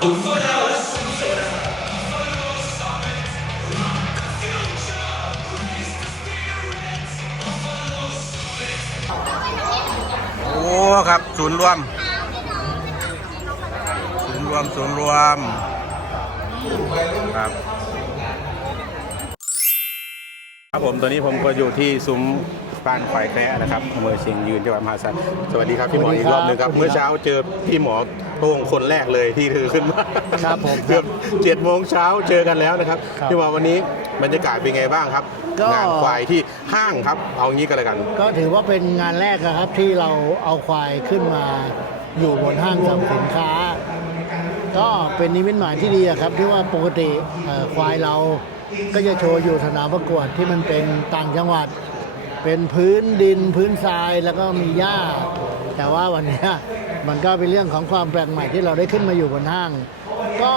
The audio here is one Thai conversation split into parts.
โอ้ครับ ศูนย์รวม ศูนย์รวม ศูนย์รวม ครับ ครับผมตอนนี้ผมก็อยู่ที่ซุ้ม บ้านควายแคระนะครับอำเภอเชียงยืนจังหวัดมหาสารคามสวัสดีครับพี่หมอสวัสดีอีกครับรอบหนึงครับสวัสดีครับเมื่อเช้าเจอพี่หมอโต้งคนแรกเลยที่ถือขึ้นมาครับผมเกือบเจ็ดโมงเช้าเจอกันแล้วนะครับครับพี่หมอวันนี้บรรยากาศเป็นไงบ้างครับก็ งานควายที่ห้างครับเอางี้ก็แล้วกัน ก็ถือว่าเป็นงานแรกนะครับที่เราเอาควายขึ้นมาอยู่บนห้างสรรพสินค้า ก็เป็นนิมิตหมายที่ดีอะครับที่ว่าปกติเอ่อควายเราก็จะโชว์อยู่สนามประกวดที่มันเป็นต่างจังหวัด เป็นพื้นดินพื้นทรายแล้วก็มีหญ้า แต่ว่าวันนี้มันก็เป็นเรื่องของความแปลกใหม่ที่เราได้ขึ้นมาอยู่บนห้าง ก็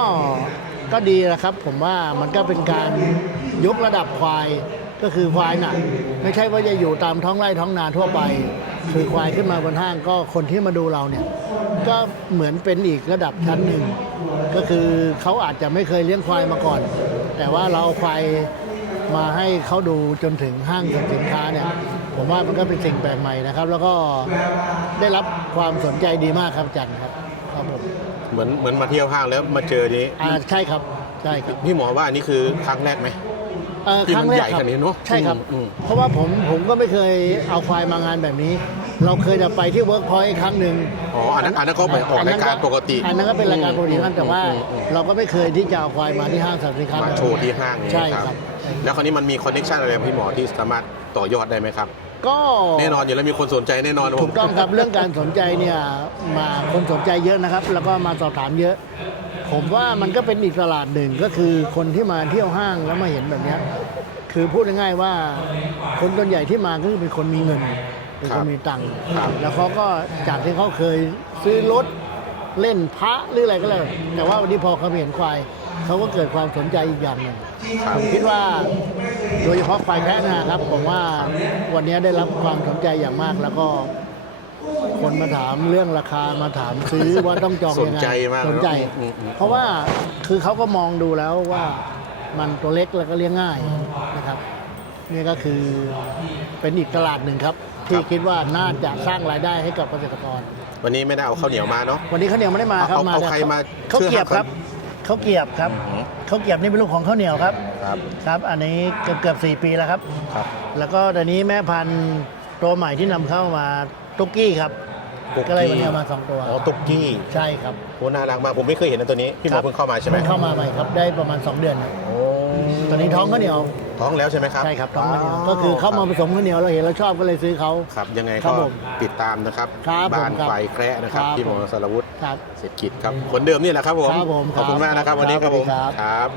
ก็ดีนะครับ ผมว่ามันก็เป็นการยกระดับควายก็คือควายหนักไม่ใช่ว่าจะอยู่ตามท้องไร่ท้องนาทั่วไป คือควายขึ้นมาบนห้างก็คนที่มาดูเราเนี่ย ก็เหมือนเป็นอีกระดับชั้นหนึ่ง ก็คือเขาอาจจะไม่เคยเลี้ยงควายมาก่อน แต่ว่าเราเอาควาย มาให้เขาดูจนถึงห้างสรรพสินค้าเนี่ยผมว่ามันก็เป็นสิ่งแปลกใหม่นะครับ แล้วก็ได้รับความสนใจดีมากครับอาจันครับครับผมเหมือนเหมือนมาเที่ยวห้างแล้วมาเจอนี้อ่าใช่ครับใช่ครับพี่หมอว่าอันนี้คือครั้งแรกไหมเอ่อที่คมันรั้งแรกใหญ่ครัขนาดนี้เนอะใช่ครับอืมเพราะว่าผมผมก็ไม่เคยเอาควายมางานแบบนี้ เราเคยจะไปที่เวิร์กพอยต์ครั้งหนึ่งอ๋ออันนั้นอันนั้นเขาไปออกรายการปกติอันนั้นก็เป็นรายการปกตินั่นแต่ว่าอืมอืมเราก็ไม่เคยที่จะเอาควายมาที่ห้างสรรพสินค้ามาแบบนี้โชว์ที่ห้างนี้ใช่คครัรับบแล้วคราวนี้มันมีคอนเนคชันอะไรกับพี่หมอที่สามารถต่อยอดได้ไหมครับก็แน่นอนอยู่แล้วมีคนสนใจแน่นอนถูกต้องครับเรื่องการสนใจเนี่ยมาคนสนใจเยอะนะครับ แล้วก็มาสอบถามเยอะ ผมว่ามันก็เป็นอีกตลาดหนึ่งก็คือคนที่มาเที่ยวห้างแล้วมาเห็นแบบเนี้ยคือพูดง่ายๆว่าคนส่วนใหญ่ที่มาก็คือเป็นคนมีเงิน เป็นคนมีตังค์แล้วเขาก็จากที่เขาเคยซื้อรถเล่นพระหรืออะไรก็แล้วแต่ว่าวันนี้พอเขาเห็นควายเขาก็เกิดความสนใจอีกอย่างหนึ่งผมคิดว่าโดยเฉพาะควายแคะนะครับผมว่าวันนี้ได้รับความสนใจอย่างมากแล้วก็ คนมาถามเรื่องราคามาถามซื้อว่าต้องจองสนยังไงใจมากสนใจ อืมอืม เพราะว่าคือเขาก็มองดูแล้วว่ามันตัวเล็กแล้วก็เลี้ยงง่ายนะครับ นี่ก็คือเป็นอีกตลาดหนึ่งครับ ที่คิดว่าน่าจะสร้างรายได้ให้กับเกษตรกร วันนี้ไม่ได้เอาข้าวเหนียวมาเนาะ วันนี้ข้าวเหนียวไม่ได้มาครับเอามาเอาแต่ใครมาข้าวช่วยเกรียบหาคนครับข้าวเกรียบครับอืมข้าวเกรียบนี่เป็นลูกของข้าวเหนียวครับ ครับ ครับ อันนี้เกือบเกือบสี่ปีแล้วครับ ครับ แล้วก็ตอนนี้แม่พันธุ์ตัวใหม่ที่นำเข้ามาตุกกี้ครับก็เลยวันนี้เอามาสองตัวอ๋อตุกกี้ใช่ครับโหน่ารักมากผมไม่เคยเห็นนะตัวนี้พี่หมครัอบเพิ่งเข้ามาใช่ไหมพิ่งเข้ามาใหม่ครับได้ประมาณ2เดือนครับโอ้ ตอนนี้ท้องข้าวเหนียว ท้องแล้วใช่ไหมครับใช่ครับท้องข้าวเหนียวก็คือเข้ามาผสมข้าวเหนียวเราเห็นเราชอบก็เลยซื้อเขาครับยังไงครัก็บผมติดตามนะครับครับบ้านผมครับไฟแคระนะครับครับพี่หมอสารวุฒิครับเศรษฐกิจครับคนเดิมนี่แหละครับผมครับผมขอบคุณมากนะครับวันนี้ครับผมครับครับ